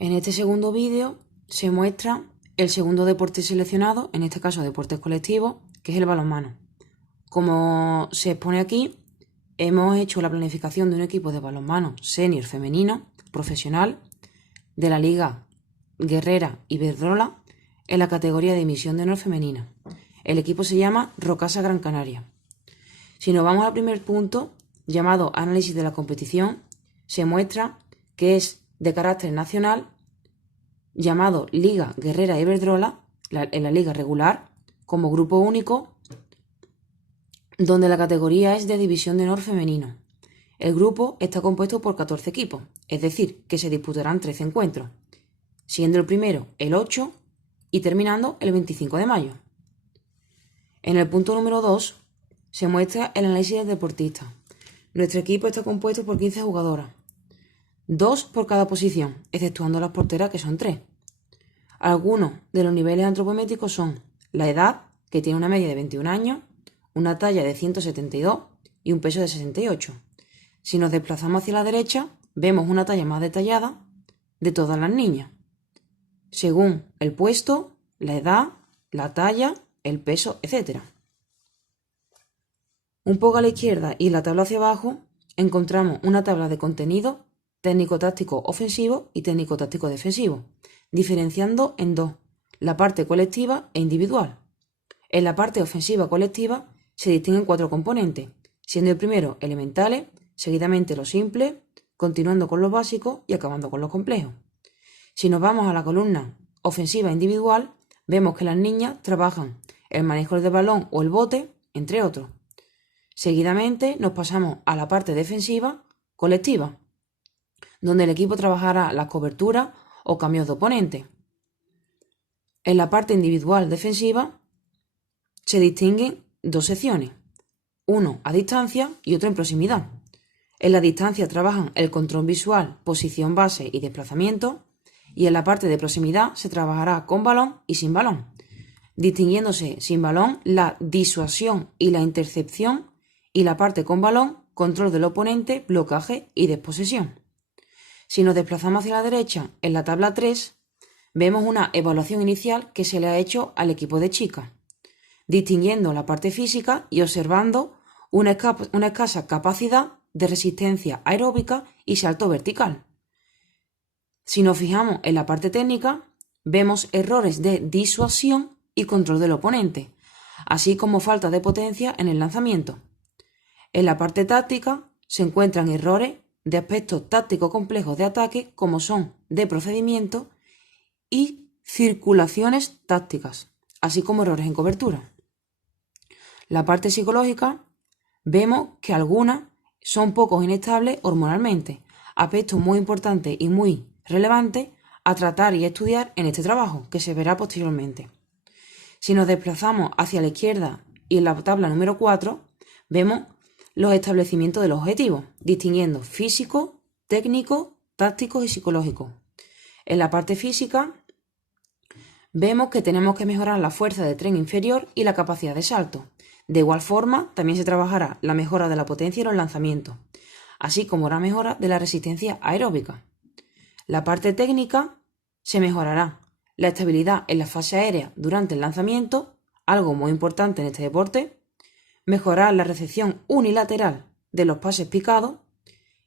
En este segundo vídeo se muestra el segundo deporte seleccionado, en este caso deportes colectivos, que es el balonmano. Como se expone aquí, hemos hecho la planificación de un equipo de balonmano senior femenino, profesional, de la Liga Guerrera Iberdrola, en la categoría de División de Honor femenina. El equipo se llama Rocasa Gran Canaria. Si nos vamos al primer punto, llamado análisis de la competición, se muestra que es de carácter nacional, llamado Liga Guerrera Iberdrola, en la liga regular, como grupo único, donde la categoría es de División de Honor femenino. El grupo está compuesto por 14 equipos, es decir, que se disputarán 13 encuentros, siendo el primero el 8 y terminando el 25 de mayo. En el punto número 2 se muestra el análisis del deportista. Nuestro equipo está compuesto por 15 jugadoras, 2 por cada posición, exceptuando las porteras, que son 3. Algunos de los niveles antropométricos son la edad, que tiene una media de 21 años, una talla de 172 y un peso de 68. Si nos desplazamos hacia la derecha, vemos una talla más detallada de todas las niñas, según el puesto, la edad, la talla, el peso, etc. Un poco a la izquierda y en la tabla hacia abajo encontramos una tabla de contenido técnico-táctico ofensivo y técnico-táctico defensivo, diferenciando en dos, la parte colectiva e individual. En la parte ofensiva colectiva se distinguen 4 componentes, siendo el primero elementales, seguidamente los simples, continuando con los básicos y acabando con los complejos. Si nos vamos a la columna ofensiva individual, vemos que las niñas trabajan el manejo del balón o el bote, entre otros. Seguidamente nos pasamos a la parte defensiva colectiva, donde el equipo trabajará las coberturas o cambios de oponente. En la parte individual defensiva se distinguen 2 secciones, uno a distancia y otro en proximidad. En la distancia trabajan el control visual, posición base y desplazamiento, y en la parte de proximidad se trabajará con balón y sin balón, distinguiéndose sin balón la disuasión y la intercepción, y la parte con balón, control del oponente, blocaje y desposesión. Si nos desplazamos hacia la derecha, en la tabla 3, vemos una evaluación inicial que se le ha hecho al equipo de chicas, distinguiendo la parte física y observando una escasa capacidad de resistencia aeróbica y salto vertical. Si nos fijamos en la parte técnica, vemos errores de disuasión y control del oponente, así como falta de potencia en el lanzamiento. En la parte táctica se encuentran errores de aspectos tácticos complejos de ataque, como son de procedimiento y circulaciones tácticas, así como errores en cobertura. La parte psicológica, vemos que algunas son poco inestables hormonalmente, aspectos muy importantes y muy relevantes a tratar y estudiar en este trabajo, que se verá posteriormente. Si nos desplazamos hacia la izquierda y en la tabla número 4, vemos los establecimientos de los objetivos, distinguiendo físico, técnico, táctico y psicológico. En la parte física, vemos que tenemos que mejorar la fuerza de tren inferior y la capacidad de salto. De igual forma, también se trabajará la mejora de la potencia y los lanzamientos, así como la mejora de la resistencia aeróbica. La parte técnica se mejorará la estabilidad en la fase aérea durante el lanzamiento, algo muy importante en este deporte, mejorar la recepción unilateral de los pases picados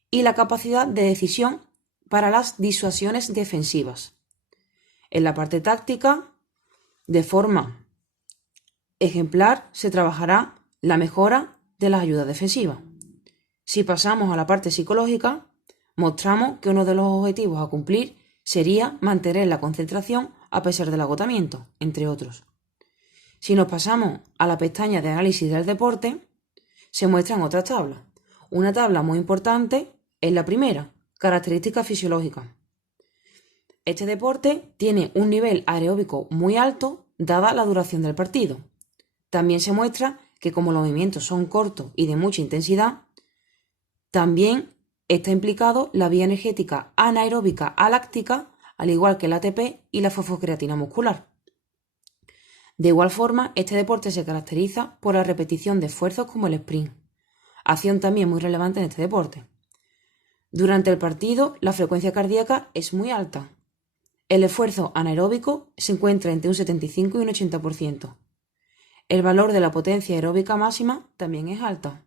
y la capacidad de decisión para las disuasiones defensivas. En la parte táctica, de forma ejemplar, se trabajará la mejora de las ayudas defensivas. Si pasamos a la parte psicológica, mostramos que uno de los objetivos a cumplir sería mantener la concentración a pesar del agotamiento, entre otros. Si nos pasamos a la pestaña de análisis del deporte, se muestran otras tablas. Una tabla muy importante es la primera, características fisiológicas. Este deporte tiene un nivel aeróbico muy alto dada la duración del partido. También se muestra que como los movimientos son cortos y de mucha intensidad, también está implicado la vía energética anaeróbica aláctica, al igual que el ATP y la fosfocreatina muscular. De igual forma, este deporte se caracteriza por la repetición de esfuerzos como el sprint, acción también muy relevante en este deporte. Durante el partido, la frecuencia cardíaca es muy alta, El esfuerzo anaeróbico se encuentra entre un 75 y un 80%. El valor de la potencia aeróbica máxima también es alta.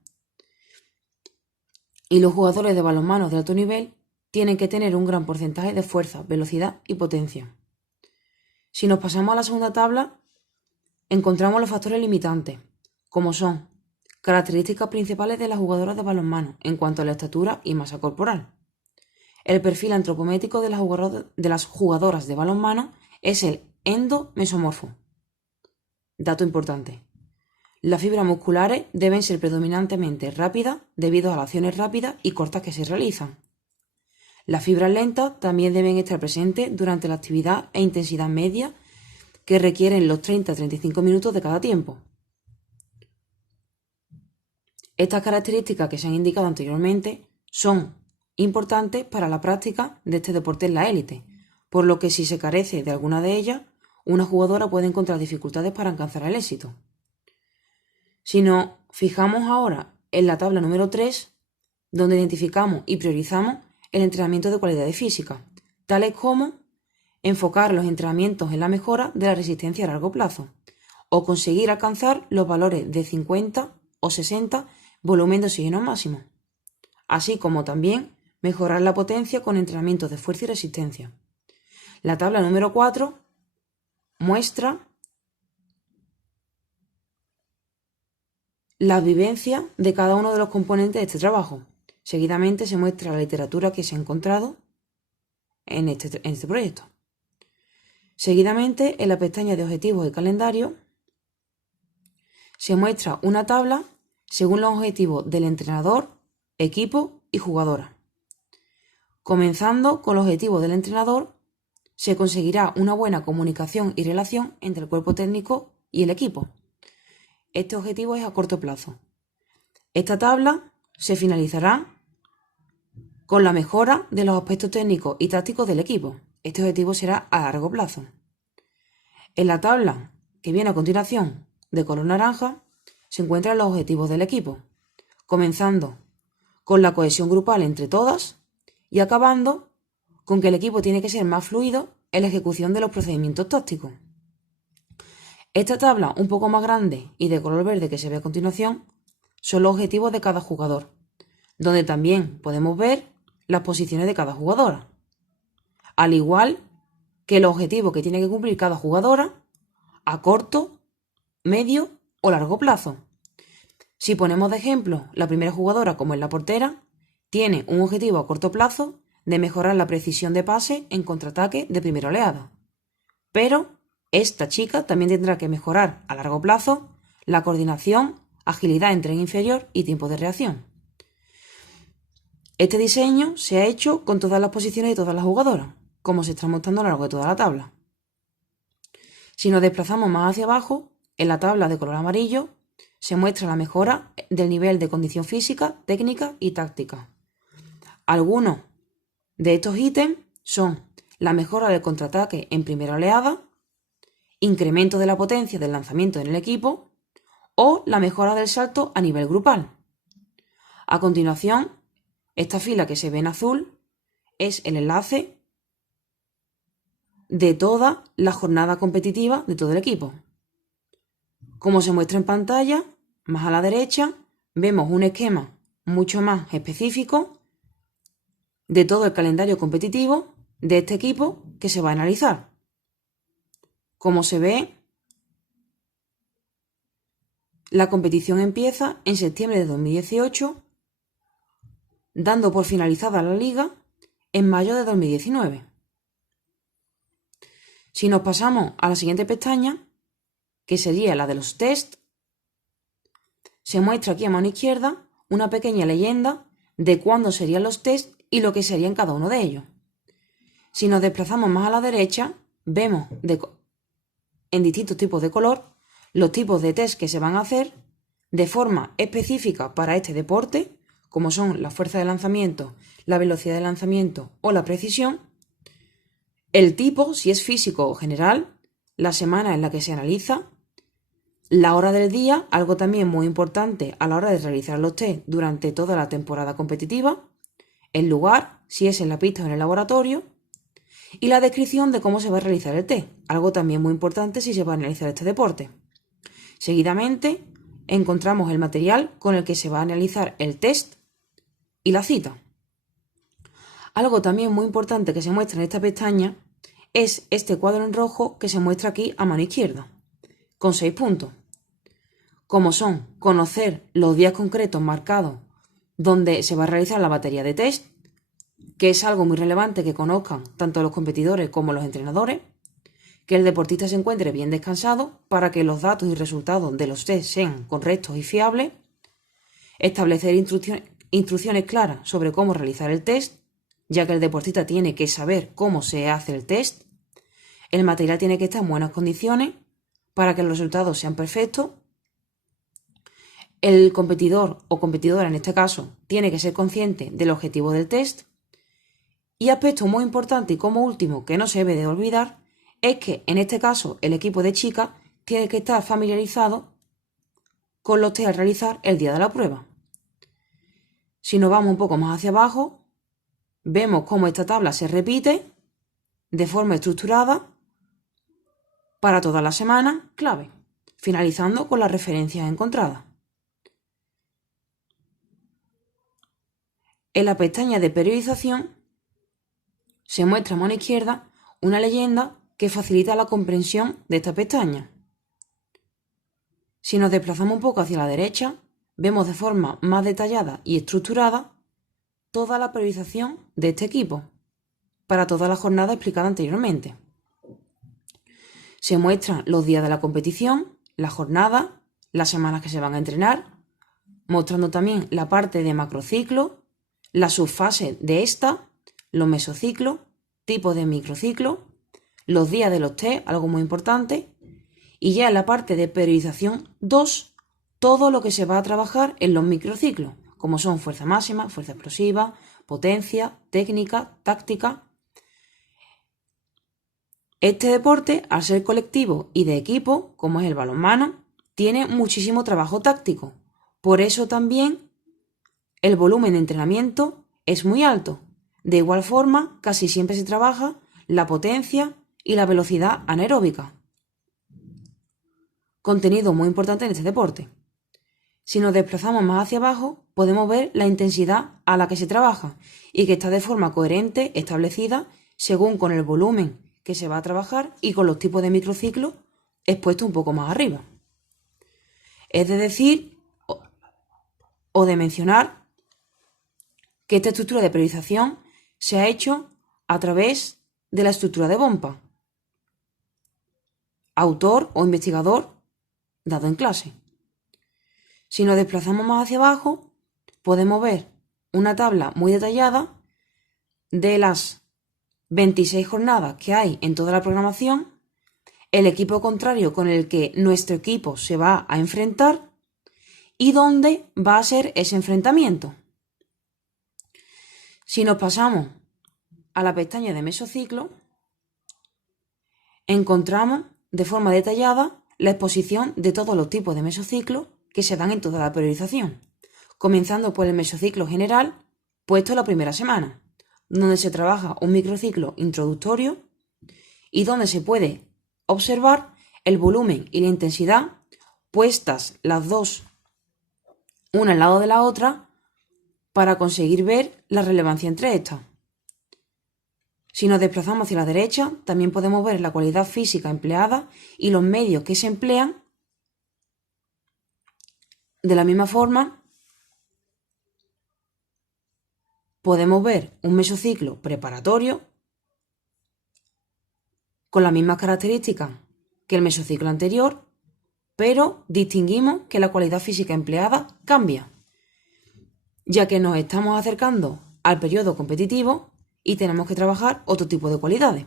Y los jugadores de balonmano de alto nivel tienen que tener un gran porcentaje de fuerza, velocidad y potencia. Si nos pasamos a la segunda tabla, encontramos los factores limitantes, como son características principales de las jugadoras de balonmano en cuanto a la estatura y masa corporal. El perfil antropométrico de las jugadoras de balonmano es el endomesomorfo. Dato importante. Las fibras musculares deben ser predominantemente rápidas debido a las acciones rápidas y cortas que se realizan. Las fibras lentas también deben estar presentes durante la actividad e intensidad media que requieren los 30-35 minutos de cada tiempo. Estas características que se han indicado anteriormente son importantes para la práctica de este deporte en la élite, por lo que si se carece de alguna de ellas, una jugadora puede encontrar dificultades para alcanzar el éxito. Si nos fijamos ahora en la tabla número 3, donde identificamos y priorizamos el entrenamiento de cualidades físicas, tales como enfocar los entrenamientos en la mejora de la resistencia a largo plazo, o conseguir alcanzar los valores de 50 o 60 volumen de oxígeno máximo, así como también mejorar la potencia con entrenamientos de fuerza y resistencia. La tabla número 4 muestra la vivencia de cada uno de los componentes de este trabajo. Seguidamente se muestra la literatura que se ha encontrado en este proyecto. Seguidamente, en la pestaña de objetivos y calendario, se muestra una tabla según los objetivos del entrenador, equipo y jugadora. Comenzando con los objetivos del entrenador, se conseguirá una buena comunicación y relación entre el cuerpo técnico y el equipo. Este objetivo es a corto plazo. Esta tabla se finalizará con la mejora de los aspectos técnicos y tácticos del equipo. Este objetivo será a largo plazo. En la tabla que viene a continuación, de color naranja, se encuentran los objetivos del equipo, comenzando con la cohesión grupal entre todas y acabando con que el equipo tiene que ser más fluido en la ejecución de los procedimientos tácticos. Esta tabla, un poco más grande y de color verde que se ve a continuación, son los objetivos de cada jugador, donde también podemos ver las posiciones de cada jugadora, al igual que los objetivos que tiene que cumplir cada jugadora a corto, medio o largo plazo. Si ponemos de ejemplo la primera jugadora como es la portera, tiene un objetivo a corto plazo de mejorar la precisión de pase en contraataque de primera oleada. Pero esta chica también tendrá que mejorar a largo plazo la coordinación, agilidad en tren inferior y tiempo de reacción. Este diseño se ha hecho con todas las posiciones de todas las jugadoras, como se está mostrando a lo largo de toda la tabla. Si nos desplazamos más hacia abajo, en la tabla de color amarillo, se muestra la mejora del nivel de condición física, técnica y táctica. Algunos de estos ítems son la mejora del contraataque en primera oleada, incremento de la potencia del lanzamiento en el equipo o la mejora del salto a nivel grupal. A continuación, esta fila que se ve en azul es el enlace de toda la jornada competitiva de todo el equipo. Como se muestra en pantalla, más a la derecha, vemos un esquema mucho más específico de todo el calendario competitivo de este equipo que se va a analizar. Como se ve, la competición empieza en septiembre de 2018, dando por finalizada la liga en mayo de 2019. Si nos pasamos a la siguiente pestaña, que sería la de los test, se muestra aquí a mano izquierda una pequeña leyenda de cuándo serían los test y lo que serían cada uno de ellos. Si nos desplazamos más a la derecha, vemos en distintos tipos de color los tipos de test que se van a hacer de forma específica para este deporte, como son la fuerza de lanzamiento, la velocidad de lanzamiento o la precisión, el tipo, si es físico o general, la semana en la que se analiza, la hora del día, algo también muy importante a la hora de realizar los test durante toda la temporada competitiva, el lugar, si es en la pista o en el laboratorio, y la descripción de cómo se va a realizar el test, algo también muy importante si se va a analizar este deporte. Seguidamente, encontramos el material con el que se va a analizar el test y la cita. Algo también muy importante que se muestra en esta pestaña es este cuadro en rojo que se muestra aquí a mano izquierda, con 6 puntos, como son conocer los días concretos marcados donde se va a realizar la batería de test, que es algo muy relevante que conozcan tanto los competidores como los entrenadores, que el deportista se encuentre bien descansado para que los datos y resultados de los test sean correctos y fiables, establecer instrucciones claras sobre cómo realizar el test, ya que el deportista tiene que saber cómo se hace el test, el material tiene que estar en buenas condiciones para que los resultados sean perfectos, el competidor o competidora en este caso tiene que ser consciente del objetivo del test, y aspecto muy importante y como último que no se debe de olvidar es que en este caso el equipo de chicas tiene que estar familiarizado con los test a realizar el día de la prueba. Si nos vamos un poco más hacia abajo, vemos cómo esta tabla se repite de forma estructurada para todas las semanas clave, finalizando con las referencias encontradas. En la pestaña de periodización se muestra a mano izquierda una leyenda que facilita la comprensión de esta pestaña. Si nos desplazamos un poco hacia la derecha, vemos de forma más detallada y estructurada toda la periodización de este equipo, para toda la jornada explicada anteriormente. Se muestran los días de la competición, la jornada, las semanas que se van a entrenar, mostrando también la parte de macrociclo, la subfase de esta, los mesociclos, tipos de microciclos, los días de los test, algo muy importante, y ya en la parte de periodización 2, todo lo que se va a trabajar en los microciclos, como son fuerza máxima, fuerza explosiva, potencia, técnica, táctica. Este deporte, al ser colectivo y de equipo, como es el balonmano, tiene muchísimo trabajo táctico. Por eso también el volumen de entrenamiento es muy alto. De igual forma, casi siempre se trabaja la potencia y la velocidad anaeróbica. Contenido muy importante en este deporte. Si nos desplazamos más hacia abajo, podemos ver la intensidad a la que se trabaja y que está de forma coherente, establecida, según con el volumen que se va a trabajar y con los tipos de microciclos expuestos un poco más arriba. Es de decir, o de mencionar, que esta estructura de periodización se ha hecho a través de la estructura de Bompa, autor o investigador dado en clase. Si nos desplazamos más hacia abajo, podemos ver una tabla muy detallada de las 26 jornadas que hay en toda la programación, el equipo contrario con el que nuestro equipo se va a enfrentar y dónde va a ser ese enfrentamiento. Si nos pasamos a la pestaña de mesociclo, encontramos de forma detallada la exposición de todos los tipos de mesociclos que se dan en toda la periodización, comenzando por el mesociclo general puesto la primera semana, donde se trabaja un microciclo introductorio y donde se puede observar el volumen y la intensidad puestas las dos una al lado de la otra para conseguir ver la relevancia entre estas. Si nos desplazamos hacia la derecha, también podemos ver la cualidad física empleada y los medios que se emplean. De la misma forma, podemos ver un mesociclo preparatorio con las mismas características que el mesociclo anterior, pero distinguimos que la cualidad física empleada cambia, ya que nos estamos acercando al periodo competitivo y tenemos que trabajar otro tipo de cualidades.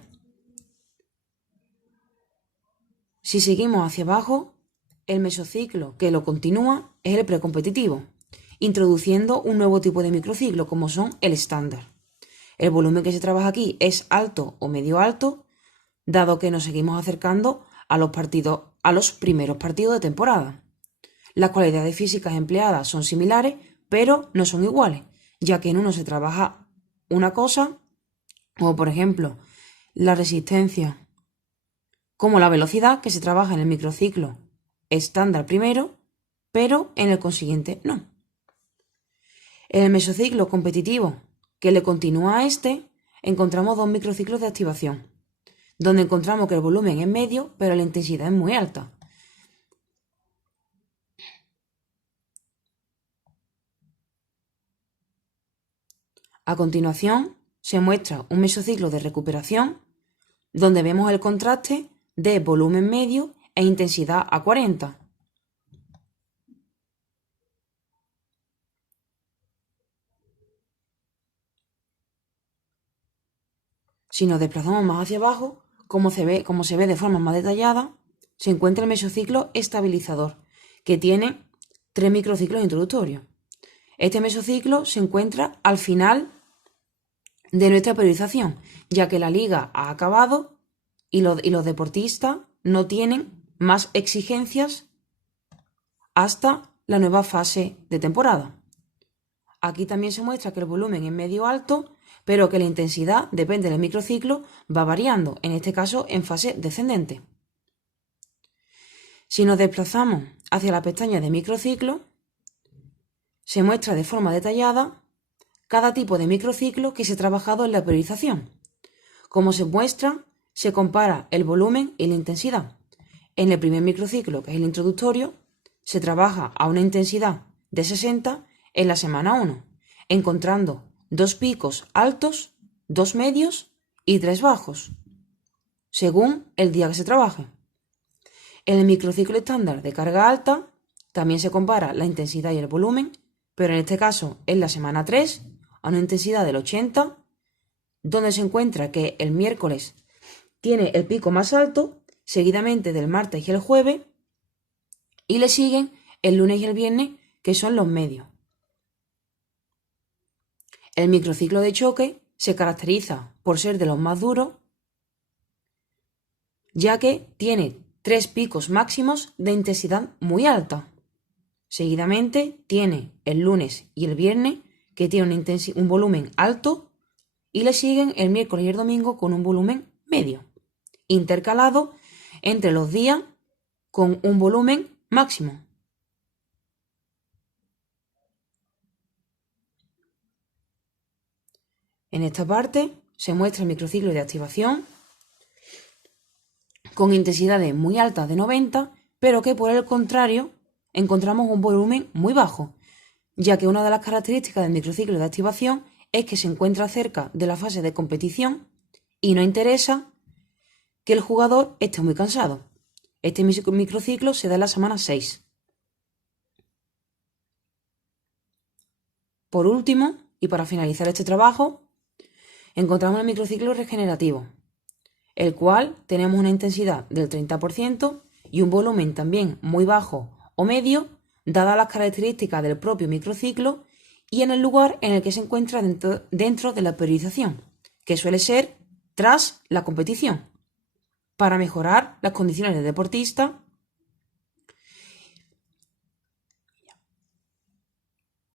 Si seguimos hacia abajo, el mesociclo que lo continúa es el precompetitivo, introduciendo un nuevo tipo de microciclo como son el estándar. El volumen que se trabaja aquí es alto o medio alto, dado que nos seguimos acercando a los primeros partidos de temporada. Las cualidades físicas empleadas son similares, pero no son iguales, ya que en uno se trabaja una cosa, como por ejemplo la resistencia como la velocidad, que se trabaja en el microciclo estándar primero, pero en el consiguiente no. En el mesociclo competitivo, que le continúa a este, encontramos dos microciclos de activación, donde encontramos que el volumen es medio, pero la intensidad es muy alta. A continuación, se muestra un mesociclo de recuperación, donde vemos el contraste de volumen medio e intensidad a 40. Si nos desplazamos más hacia abajo, como se ve de forma más detallada, se encuentra el mesociclo estabilizador, que tiene 3 microciclos introductorios. Este mesociclo se encuentra al final de nuestra periodización, ya que la liga ha acabado y los deportistas no tienen más exigencias hasta la nueva fase de temporada. Aquí también se muestra que el volumen es medio alto, pero que la intensidad, depende del microciclo, va variando, en este caso en fase descendente. Si nos desplazamos hacia la pestaña de microciclo, se muestra de forma detallada cada tipo de microciclo que se ha trabajado en la periodización. Como se muestra, se compara el volumen y la intensidad. En el primer microciclo, que es el introductorio, se trabaja a una intensidad de 60 en la semana 1, encontrando 2 picos altos, 2 medios y 3 bajos, según el día que se trabaje. En el microciclo estándar de carga alta también se compara la intensidad y el volumen, pero en este caso en la semana 3 a una intensidad del 80, donde se encuentra que el miércoles tiene el pico más alto, seguidamente del martes y el jueves, y le siguen el lunes y el viernes, que son los medios. El microciclo de choque se caracteriza por ser de los más duros, ya que tiene 3 picos máximos de intensidad muy alta. Seguidamente tiene el lunes y el viernes, que tienen un volumen alto, y le siguen el miércoles y el domingo con un volumen medio, intercalado entre los días con un volumen máximo. En esta parte se muestra el microciclo de activación con intensidades muy altas de 90, pero que por el contrario encontramos un volumen muy bajo, ya que una de las características del microciclo de activación es que se encuentra cerca de la fase de competición y no interesa que el jugador esté muy cansado. Este microciclo se da en la semana 6. Por último, y para finalizar este trabajo, encontramos el microciclo regenerativo, el cual tenemos una intensidad del 30% y un volumen también muy bajo o medio, dadas las características del propio microciclo y en el lugar en el que se encuentra dentro de la periodización, que suele ser tras la competición, para mejorar las condiciones del deportista